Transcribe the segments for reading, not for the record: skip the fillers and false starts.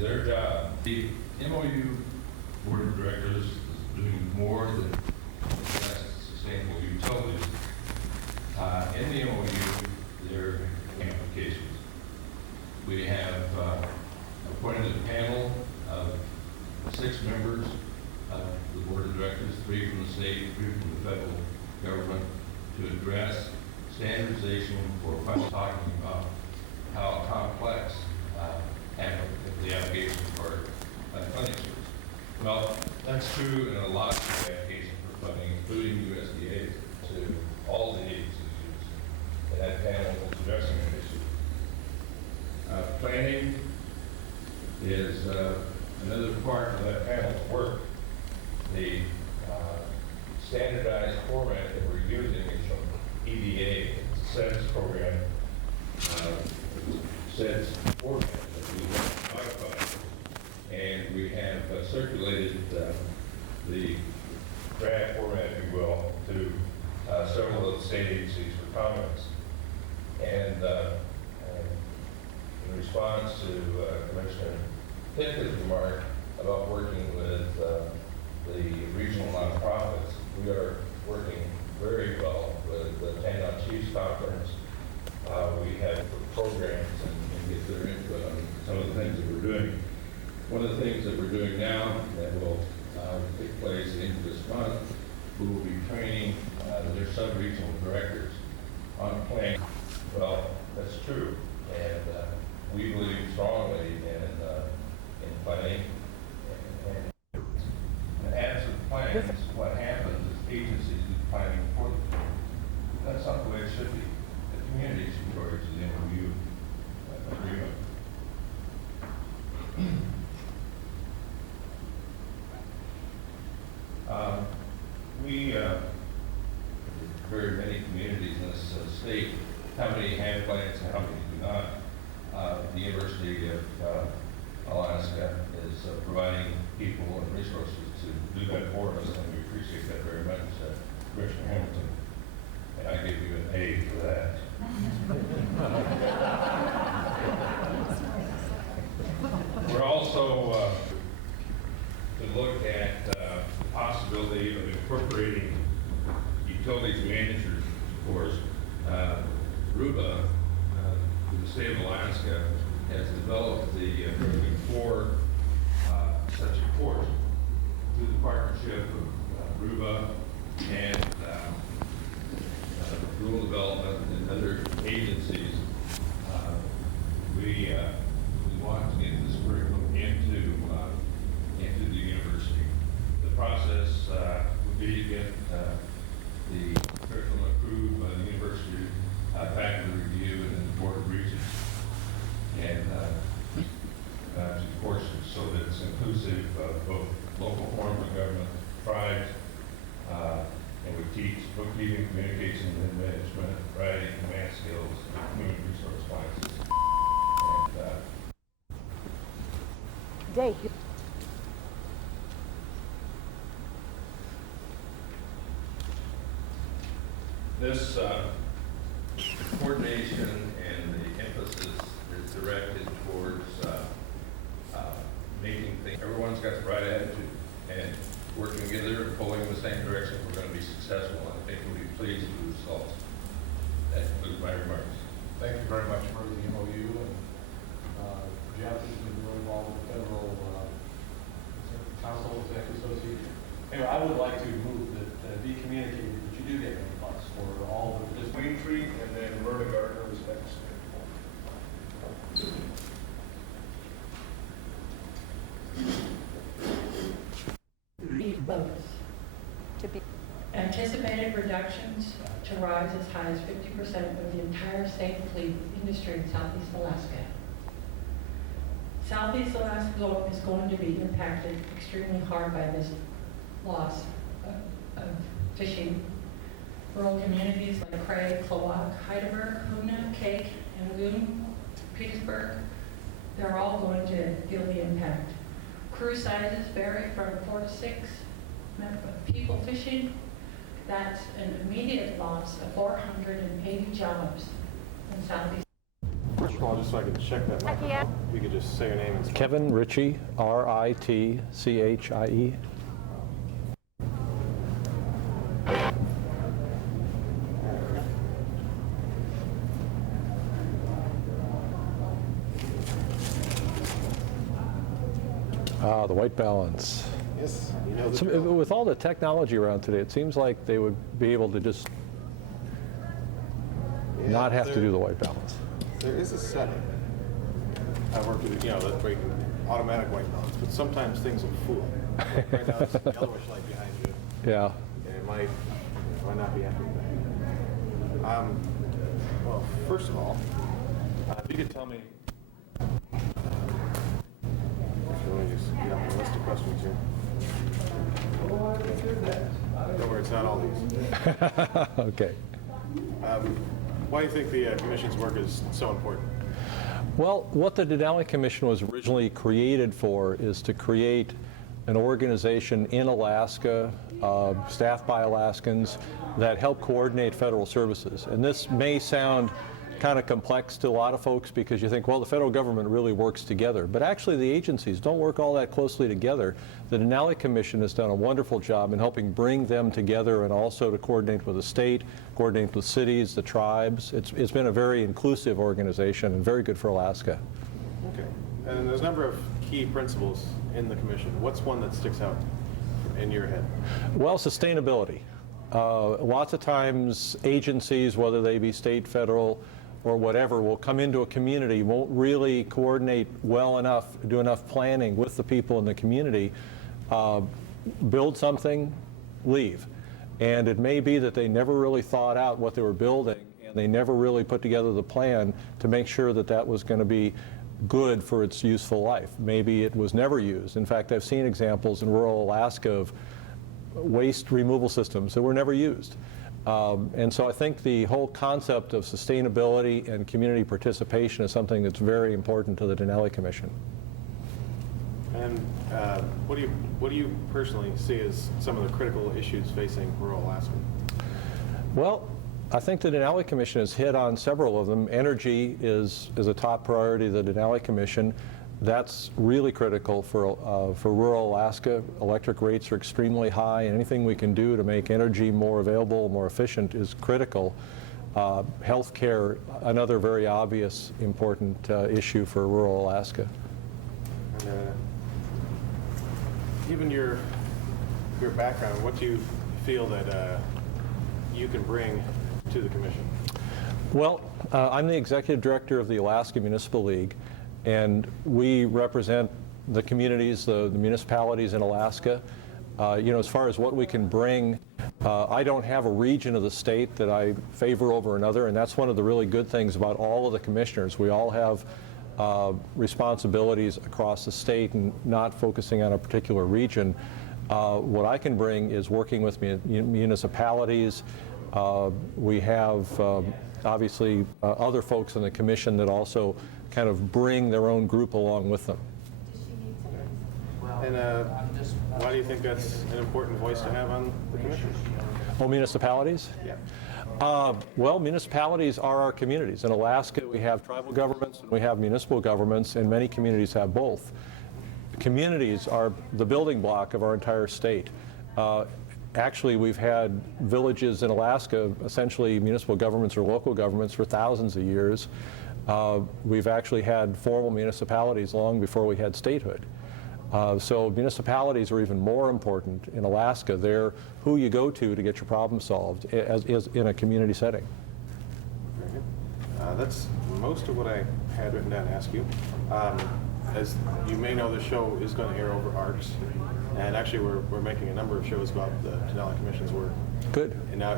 their job. The MOU Board of Directors is doing more than just sustainable utilities. In the MOU, there are implications. We have appointed a panel of 6 members of the Board of Directors, 3 from the state, 3 from the federal government, to address standardization for talking about how complex the application for funding is. Well, that's true in a lot of applications for funding, including USDA, to all the agencies. That panel is addressing an issue. Planning is another part of that panel's work. The standardized format that we're using is from EDA, SEDS program, SEDS format that we have modified, and we have circulated the draft format, if you will, to several of the state agencies for comments. And in response to Commissioner Pitt's remark about working with the regional nonprofits, we are working very well with the TANOP Chiefs Conference. We have programs and get their input on some of the things that we're doing. One of the things that we're doing now that will take place in this month, we will be training their sub-regional directors on planning. Well, that's true, and we believe strongly in planning. And as with plans, what happens is agencies do planning for them. That's not the way it should be. The community should go to the MOU agreement. We very many communities in this state. How many have plans and how many do not? The University of Alaska is providing people and resources to do that for us, and we appreciate that very much, Commissioner Hamilton. And I give you an A for that. We're also to look at the possibility of incorporating utilities managers, of course. RUBA, in the state of Alaska, has developed the 4 such a course through the partnership of RUBA and rural development and other agencies. We want to get this curriculum into the university. The process would be to get the curriculum approved by the university, back to the review, and then the Board of Regents, and courses so that it's inclusive of both local forms of government, tribes, and we teach bookkeeping, communication, and management, writing, math skills, and human resource sciences. And Dave. this coordination and the emphasis is directed towards making things, everyone's got the right attitude, and working together and pulling in the same direction, we're going to be successful. I think we'll be pleased with the results. That concludes my remarks. Thank you very much for the MOU. And Jeff has been really involved with the Federal Council Executive Association. Anyway, I would like to move that be communicated that you do get any funds for all of this. Tree, and then Myrna Gardner is next. Bonus to be anticipated reductions to rise as high as 50% of the entire state fleet industry in Southeast Alaska. Southeast Alaska is going to be impacted extremely hard by this loss of fishing. Rural communities like Craig, Klawak, Heidelberg, Hoona, Cake, Angoon, Petersburg, they're all going to feel the impact. Crew sizes vary from 4 to 6 people fishing. That's an immediate loss of 480 jobs in Southeast. Paul, just so I can check that microphone, you could just say your name and spell. Kevin Ritchie, Ritchie. The white balance. Yes, you know the So, drill. with all the technology around today, it seems like they would be able to just Yeah, not have to there- do the white balance. There is a setting. I worked with, that great automatic white balance, but sometimes things will fool. Like right now, it's the yellowish light behind you, Yeah. and it might not be happy with that. Well, first of all, if you could tell me, let me just get up a list of questions here. Don't worry, it's not all these. Okay. Why do you think the commission's work is so important? Well, what the Denali Commission was originally created for is to create an organization in Alaska, staffed by Alaskans, that help coordinate federal services. And this may sound kind of complex to a lot of folks because you think, well, the federal government really works together. But actually, the agencies don't work all that closely together. The Denali Commission has done a wonderful job in helping bring them together and also to coordinate with the state, coordinate with cities, the tribes. It's been a very inclusive organization and very good for Alaska. Okay. And there's a number of key principles in the commission. What's one that sticks out in your head? Well, sustainability. Lots of times agencies, whether they be state, federal, or whatever, will come into a community, won't really coordinate well enough, do enough planning with the people in the community, build something, leave. And it may be that they never really thought out what they were building, and they never really put together the plan to make sure that that was going to be good for its useful life. Maybe it was never used. In fact, I've seen examples in rural Alaska of waste removal systems that were never used. And so I think the whole concept of sustainability and community participation is something that's very important to the Denali Commission. And what do you personally see as some of the critical issues facing rural Alaska? Well, I think the Denali Commission has hit on several of them. Energy is a top priority of the Denali Commission. That's really critical for rural Alaska. Electric rates are extremely high, and anything we can do to make energy more available, more efficient is critical. Healthcare, another very obvious important issue for rural Alaska. And, given your background, what do you feel that you can bring to the commission? Well, I'm the executive director of the Alaska Municipal League, and we represent the communities, the municipalities in Alaska. As far as what we can bring, I don't have a region of the state that I favor over another, and that's one of the really good things about all of the commissioners. We all have responsibilities across the state and not focusing on a particular region. What I can bring is working with municipalities. We have obviously other folks in the commission that also kind of bring their own group along with them. And why do you think that's an important voice to have on the commission? Oh, municipalities? Yeah. Well, municipalities are our communities. In Alaska, we have tribal governments and we have municipal governments, and many communities have both. Communities are the building block of our entire state. Actually, we've had villages in Alaska, essentially municipal governments or local governments, for thousands of years. We've actually had formal municipalities long before we had statehood. So municipalities are even more important in Alaska. They're who you go to get your problem solved as in a community setting. Very good. That's most of what I had written down to ask you. As you may know, the show is going to air over ARCS, and actually we're making a number of shows about the Denali Commission's work. Good. And now,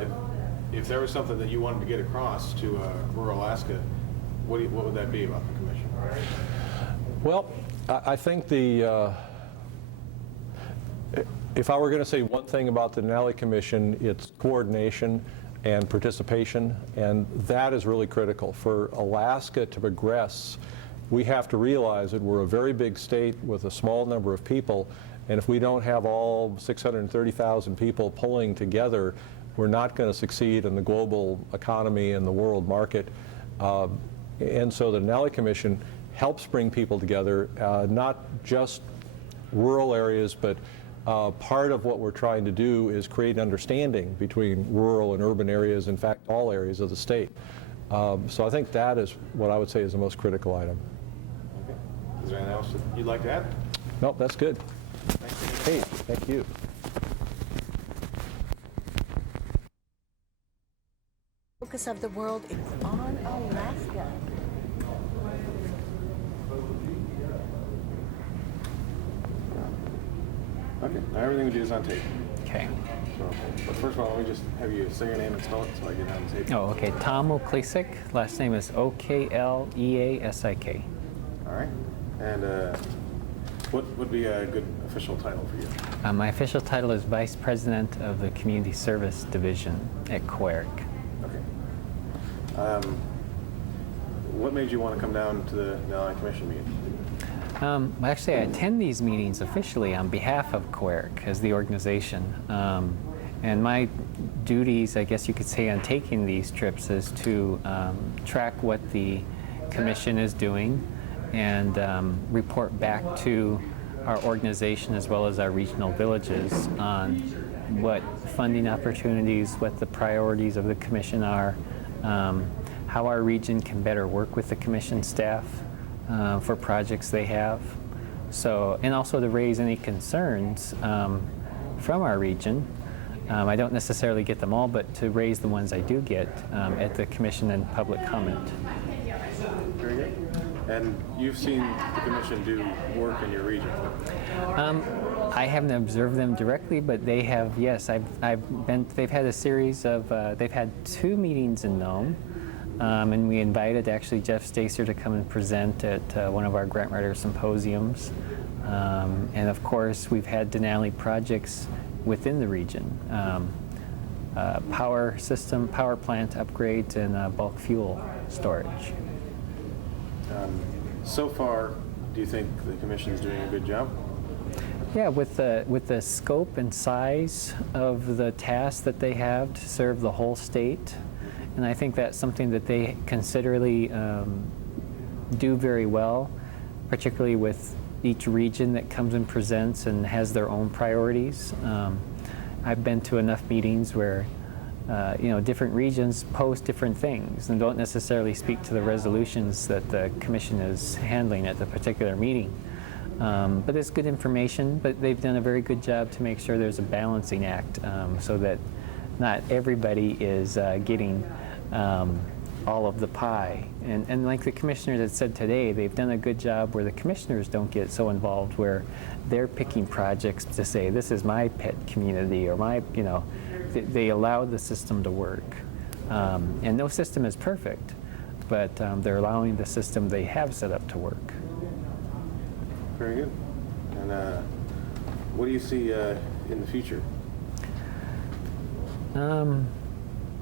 if there was something that you wanted to get across to rural Alaska, what would that be about the commission? Well, I think if I were going to say one thing about the Denali Commission, it's coordination and participation, and that is really critical. For Alaska to progress, we have to realize that we're a very big state with a small number of people, and if we don't have all 630,000 people pulling together, we're not going to succeed in the global economy and the world market. And so the Denali Commission helps bring people together, not just rural areas, but part of what we're trying to do is create understanding between rural and urban areas, in fact, all areas of the state. So I think that is what I would say is the most critical item. Okay. Is there anything else that you'd like to add? Nope, that's good. Thanks. Hey, thank you. Focus of the world is on Alaska. Okay, now everything we do is on tape. Okay. So, but first of all, let me just have you say your name and spell it so I get it on the tape. Oh, okay. Tom Okleasik. Last name is Okleasik. All right. And what would be a good official title for you? My official title is Vice President of the Community Service Division at Queric. Okay. What made you want to come down to the Denali Commission meeting? Actually, I attend these meetings officially on behalf of Queric as the organization. And my duties, I guess you could say, on taking these trips is to track what the commission is doing and report back to our organization as well as our regional villages on what funding opportunities, what the priorities of the commission are, how our region can better work with the commission staff for projects they have. So, and also to raise any concerns from our region. I don't necessarily get them all, but to raise the ones I do get at the commission and public comment. Very good. And you've seen the commission do work in your region? I haven't observed them directly, but they have. Yes, they've had a series of. They've had 2 meetings in Nome, and we invited actually Jeff Stacer to come and present at one of our grant writer symposiums. And of course, we've had Denali projects within the region, power plant upgrades, and bulk fuel storage. So far, do you think the commission is doing a good job? Yeah, with the scope and size of the tasks that they have to serve the whole state, and I think that's something that they considerably do very well, particularly with each region that comes and presents and has their own priorities. I've been to enough meetings where different regions post different things and don't necessarily speak to the resolutions that the commission is handling at the particular meeting. But it's good information, but they've done a very good job to make sure there's a balancing act so that not everybody is getting all of the pie. And like the commissioners had said today, they've done a good job where the commissioners don't get so involved where they're picking projects to say, this is my pet community, or my, they allow the system to work. And no system is perfect, but they're allowing the system they have set up to work. Very good. And what do you see in the future?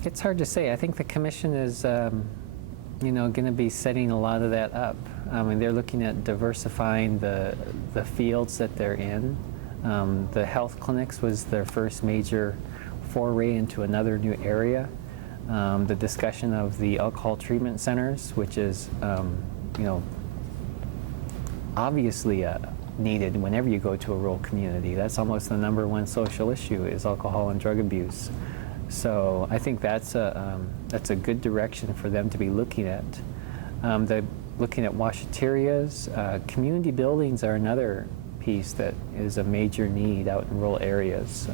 It's hard to say. I think the commission is, going to be setting a lot of that up. They're looking at diversifying the fields that they're in. The health clinics was their first major foray into another new area. The discussion of the alcohol treatment centers, which is, obviously needed whenever you go to a rural community. That's almost the #1 social issue is alcohol and drug abuse. So I think that's a good direction for them to be looking at. They're looking at washaterias. Community buildings are another piece that is a major need out in rural areas.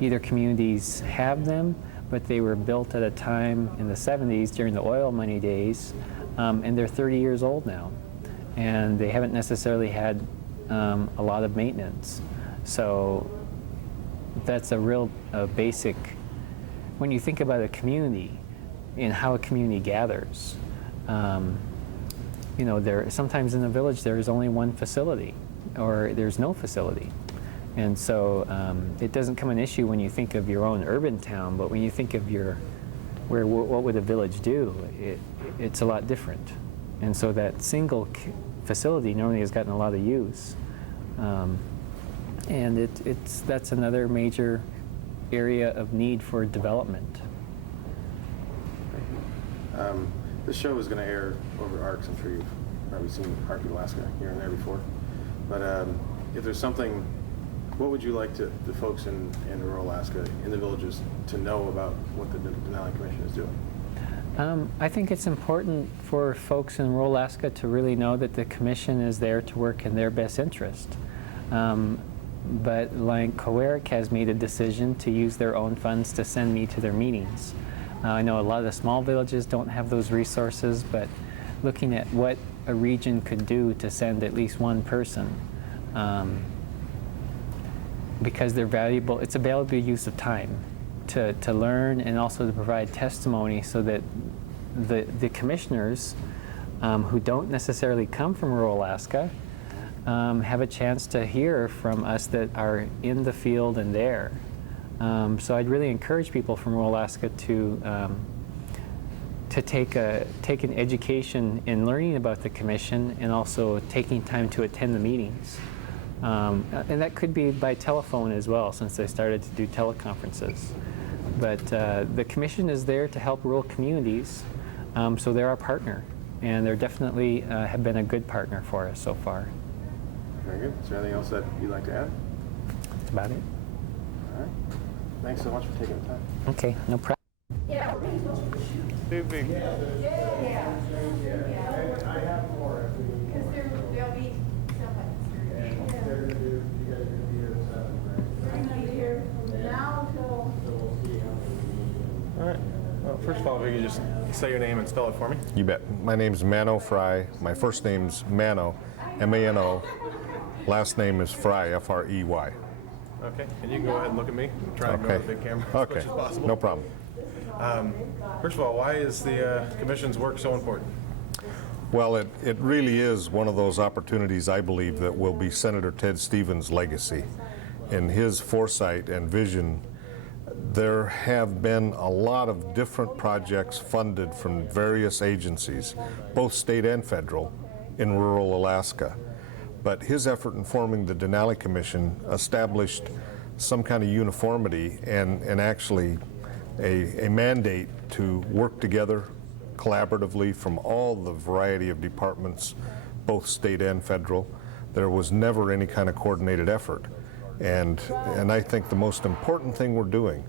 Either communities have them, but they were built at a time in the 70s during the oil money days, and they're 30 years old now. And they haven't necessarily had a lot of maintenance. So that's a real basic, when you think about a community and how a community gathers, sometimes in a village there is only one facility or there's no facility. And so it doesn't come an issue when you think of your own urban town, but when you think of what would a village do, it's a lot different. And so that single facility normally has gotten a lot of use. And that's another major area of need for development. This show is going to air over ARCs. I'm sure you've probably seen ARC Alaska here and there before. But if there's something, what would you like the folks in rural Alaska, in the villages, to know about what the Denali Commission is doing? I think it's important for folks in rural Alaska to really know that the Commission is there to work in their best interest. But like Okleasik has made a decision to use their own funds to send me to their meetings. I know a lot of the small villages don't have those resources, but looking at what a region could do to send at least one person, because they're valuable, it's a valuable use of time to learn and also to provide testimony so that the commissioners who don't necessarily come from rural Alaska have a chance to hear from us that are in the field and there. So I'd really encourage people from rural Alaska to take an education in learning about the Commission and also taking time to attend the meetings. And that could be by telephone as well, since they started to do teleconferences. But the Commission is there to help rural communities, so they're our partner, and they're definitely have been a good partner for us so far. Very good. Is there anything else that you'd like to add? That's about it. All right. Thanks so much for taking the time. Okay, no problem. Big. All right. Well, first of all, if you could just say your name and spell it for me. You bet. My name's Mano Frey. My first name's Mano, M-A-N-O. Last name is Frey, F-R-E-Y. Okay. And you can go ahead and look at me. I'm trying to ignore the big camera as much as possible. No problem. First of all, why is the Commission's work so important? Well, it really is one of those opportunities, I believe, that will be Senator Ted Stevens' legacy. In his foresight and vision, there have been a lot of different projects funded from various agencies, both state and federal, in rural Alaska. But his effort in forming the Denali Commission established some kind of uniformity and actually a mandate to work together collaboratively from all the variety of departments, both state and federal. There was never any kind of coordinated effort. And I think the most important thing we're doing,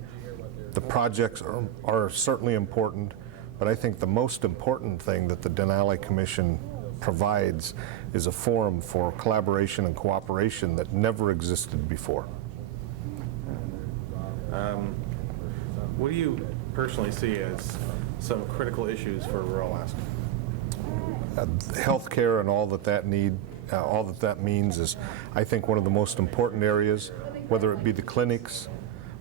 the projects are certainly important, but I think the most important thing that the Denali Commission provides is a forum for collaboration and cooperation that never existed before. What do you personally see as some critical issues for rural Alaska? Healthcare and all that that means is, I think, one of the most important areas, whether it be the clinics,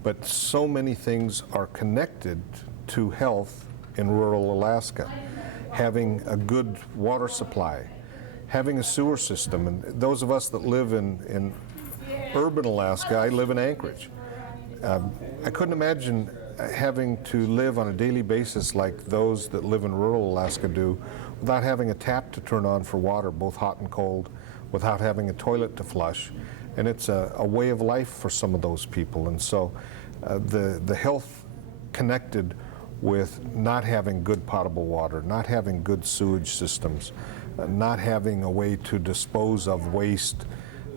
but so many things are connected to health in rural Alaska. Having a good water supply, having a sewer system, and those of us that live in urban Alaska, I live in Anchorage. I couldn't imagine having to live on a daily basis like those that live in rural Alaska do without having a tap to turn on for water, both hot and cold, without having a toilet to flush. And it's a way of life for some of those people. And so the health connected with not having good potable water, not having good sewage systems, not having a way to dispose of waste,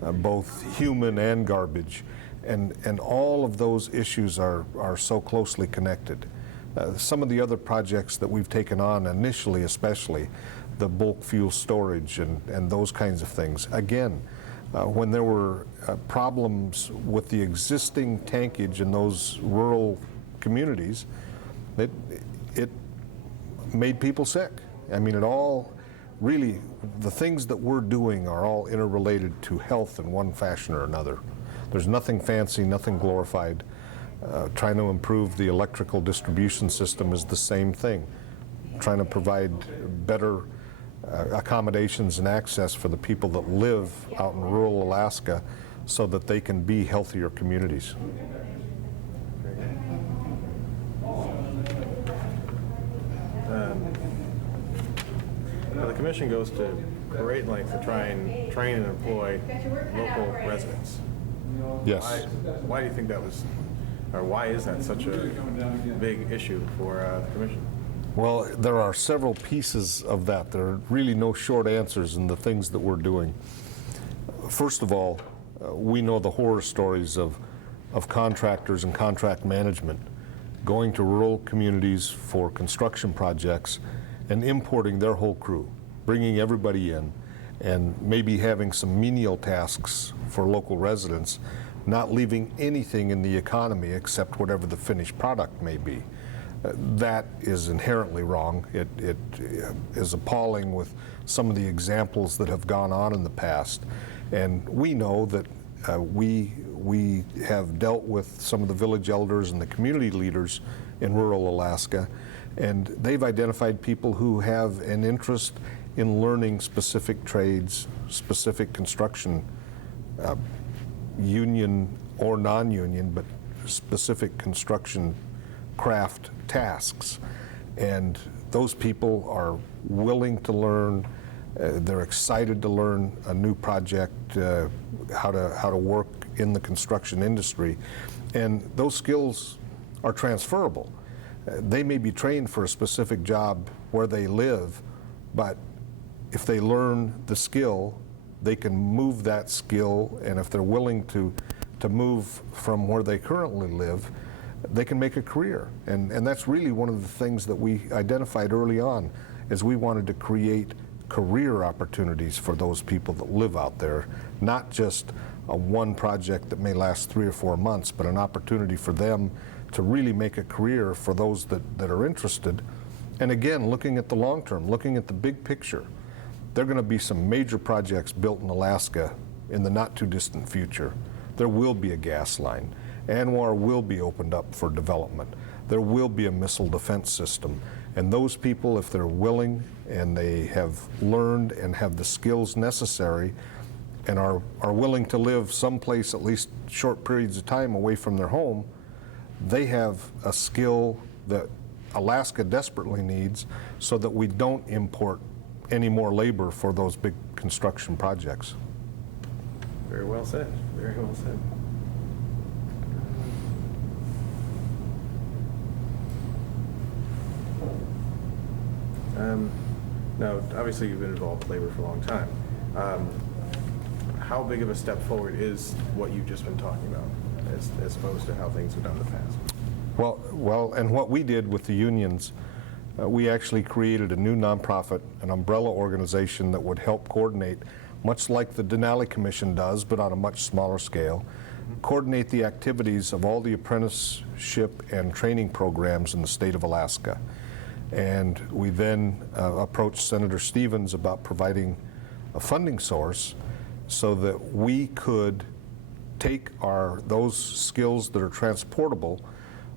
both human and garbage. And all of those issues are so closely connected. Some of the other projects that we've taken on initially, especially the bulk fuel storage and those kinds of things. Again, when there were problems with the existing tankage in those rural communities, it made people sick. I mean, it all really, the things that we're doing are all interrelated to health in one fashion or another. There's nothing fancy, nothing glorified. Trying to improve the electrical distribution system is the same thing. Trying to provide better accommodations and access for the people that live out in rural Alaska so that they can be healthier communities. The Commission goes to great length to try and train and employ local residents. Yes. Why do you think that was, or why is that such a big issue for the Commission? Well, there are several pieces of that. There are really no short answers in the things that we're doing. First of all, we know the horror stories of contractors and contract management going to rural communities for construction projects and importing their whole crew, bringing everybody in, and maybe having some menial tasks for local residents, not leaving anything in the economy except whatever the finished product may be. That is inherently wrong. It is appalling with some of the examples that have gone on in the past. And we know that we have dealt with some of the village elders and the community leaders in rural Alaska, and they've identified people who have an interest in learning specific trades, specific construction, union or non-union, but specific construction craft tasks. And those people are willing to learn. They're excited to learn a new project, how to work in the construction industry. And those skills are transferable. They may be trained for a specific job where they live, but if they learn the skill, they can move that skill, and if they're willing to move from where they currently live, they can make a career. And that's really one of the things that we identified early on, is we wanted to create career opportunities for those people that live out there, not just a one project that may last 3 or 4 months, but an opportunity for them to really make a career for those that are interested. And again, looking at the long term, looking at the big picture, there are going to be some major projects built in Alaska in the not too distant future. There will be a gas line. ANWR will be opened up for development. There will be a missile defense system. And those people, if they're willing and they have learned and have the skills necessary and are willing to live someplace at least short periods of time away from their home, they have a skill that Alaska desperately needs, so that we don't import any more labor for those big construction projects. Very well said. Very well said. Now, obviously, you've been involved with labor for a long time. How big of a step forward is what you've just been talking about, as opposed to how things were done in the past? Well, and what we did with the unions, we actually created a new nonprofit, an umbrella organization that would help coordinate, much like the Denali Commission does, but on a much smaller scale, coordinate the activities of all the apprenticeship and training programs in the state of Alaska. And we then approached Senator Stevens about providing a funding source so that we could take those skills that are transportable.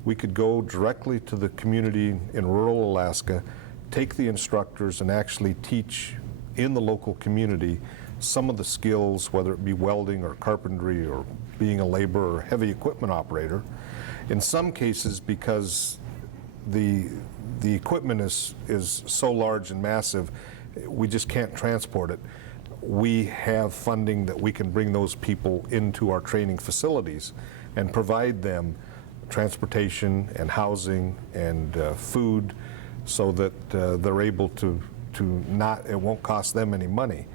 We could go directly to the community in rural Alaska, take the instructors and actually teach in the local community some of the skills, whether it be welding or carpentry or being a laborer or heavy equipment operator. In some cases, because the equipment is so large and massive, we just can't transport it. We have funding that we can bring those people into our training facilities and provide them transportation and housing and food, so that they're able to not, it won't cost them any money.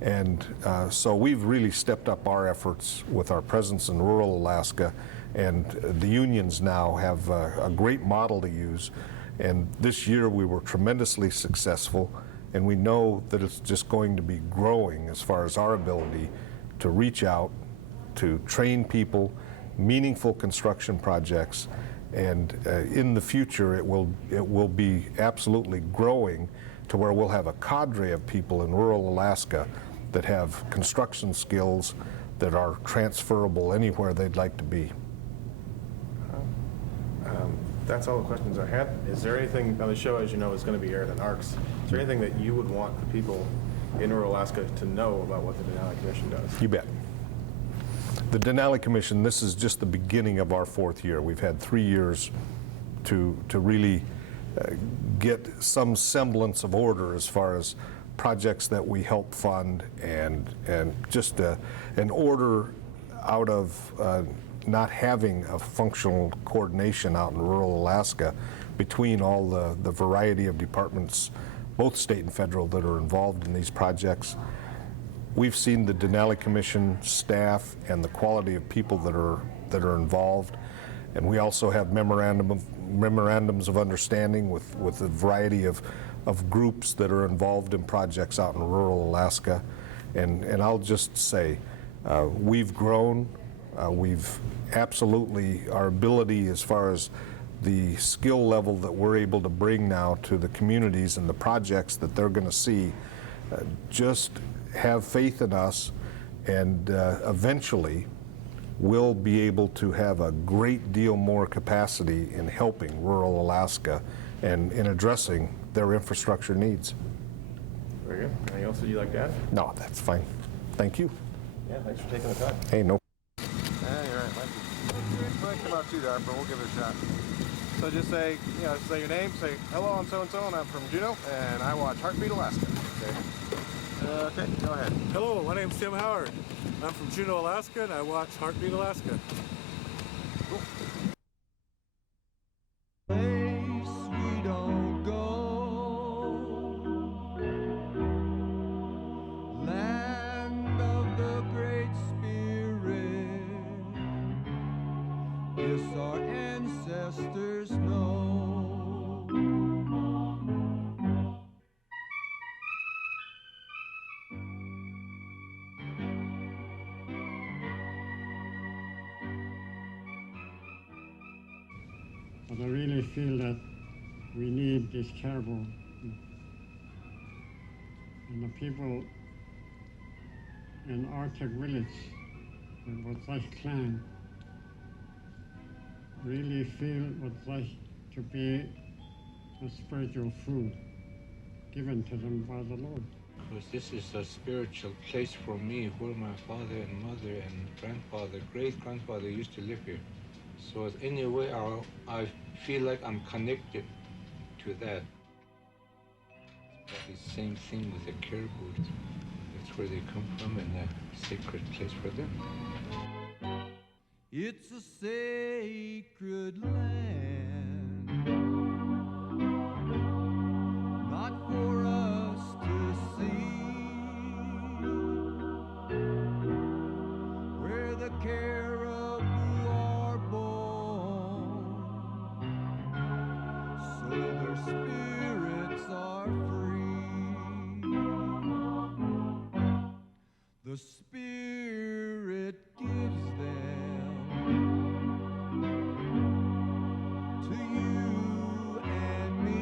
And so we've really stepped up our efforts with our presence in rural Alaska, and the unions now have a great model to use. And this year we were tremendously successful, and we know that it's just going to be growing as far as our ability to reach out, to train people, meaningful construction projects, and in the future it will be absolutely growing to where we'll have a cadre of people in rural Alaska that have construction skills that are transferable anywhere they'd like to be. That's all the questions I had. Is there anything on the show, as you know, is going to be aired on ARCS? Is there anything that you would want the people in rural Alaska to know about what the Denali Commission does? You bet. The Denali Commission, this is just the beginning of our 4th year. We've had 3 years to really get some semblance of order as far as projects that we help fund, and just an order out of not having a functional coordination out in rural Alaska between all the variety of departments, both state and federal, that are involved in these projects. We've seen the Denali Commission staff and the quality of people that are involved, and we also have memorandums of understanding with a variety of groups that are involved in projects out in rural Alaska. And I'll just say, we've grown. We've absolutely, our ability as far as the skill level that we're able to bring now to the communities and the projects that they're going to see, just have faith in us, and eventually we'll be able to have a great deal more capacity in helping rural Alaska and in addressing their infrastructure needs. Very good. Anything else that you'd like to add? No, that's fine. Thank you. Yeah, thanks for taking the time. Hey, no. Yeah, you're right. Might come out too dark, but we'll give it a shot. So just say, say your name, say, hello, I'm so-and-so, and I'm from Juneau, and I watch Heartbeat Alaska. Okay, go ahead. Hello, my name's Tim Howard. I'm from Juneau, Alaska, and I watch Heartbeat Alaska. Cool. Our ancestors know. But I really feel that we need this caribou. And the people in Arctic village, the Okleasik clan, really feel what's like to be a spiritual food given to them by the Lord. Because this is a spiritual place for me, where my father and mother and grandfather, great-grandfather used to live here. So anyway, I feel like I'm connected to that. It's the same thing with the caribou. That's where they come from, and a sacred place for them. It's a sacred land, not for us to see, where the caribou are born, so their spirits are free. The Spirit gives them to you and me,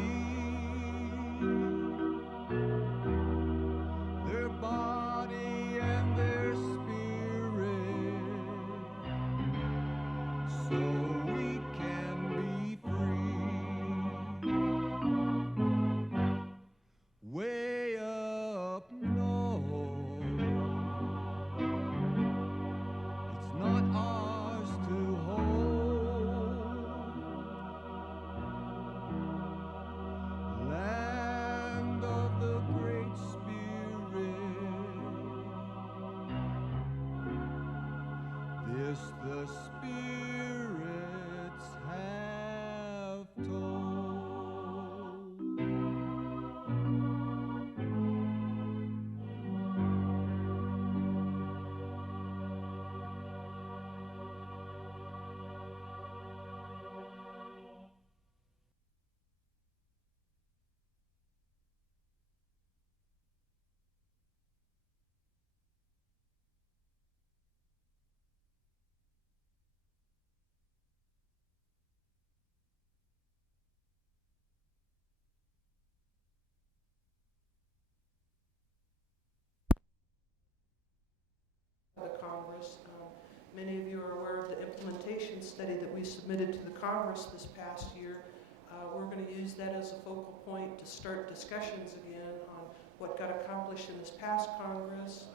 their body and their spirit, so we can be free. Way up north, it's not ours to hold. Land of the Great Spirit, this the spirits have told. The Congress. Many of you are aware of the implementation study that we submitted to the Congress this past year. We're going to use that as a focal point to start discussions again on what got accomplished in this past Congress,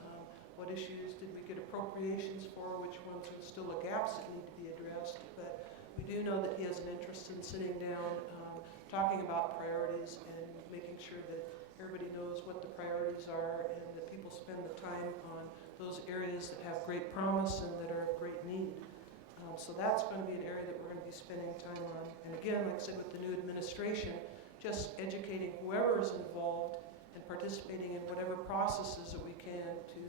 what issues did we get appropriations for, which ones are still gaps that need to be addressed. But we do know that he has an interest in sitting down, talking about priorities and making sure that everybody knows what the priorities are and that people spend the time on those areas that have great promise and that are of great need. So that's going to be an area that we're going to be spending time on. And again, like I said, with the new administration, just educating whoever is involved and participating in whatever processes that we can to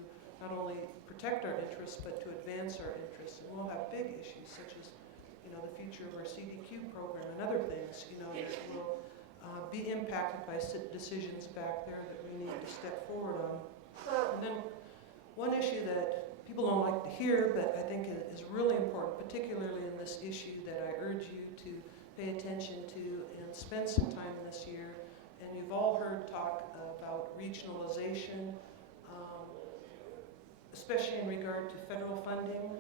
not only protect our interests, but to advance our interests. And we'll have big issues such as, you know, the future of our CDQ program and other things, you know, that will be impacted by decisions back there that we need to step forward on. And then one issue that people don't like to hear, but I think is really important, particularly in this issue that I urge you to pay attention to and spend some time this year. And you've all heard talk about regionalization, especially in regard to federal funding.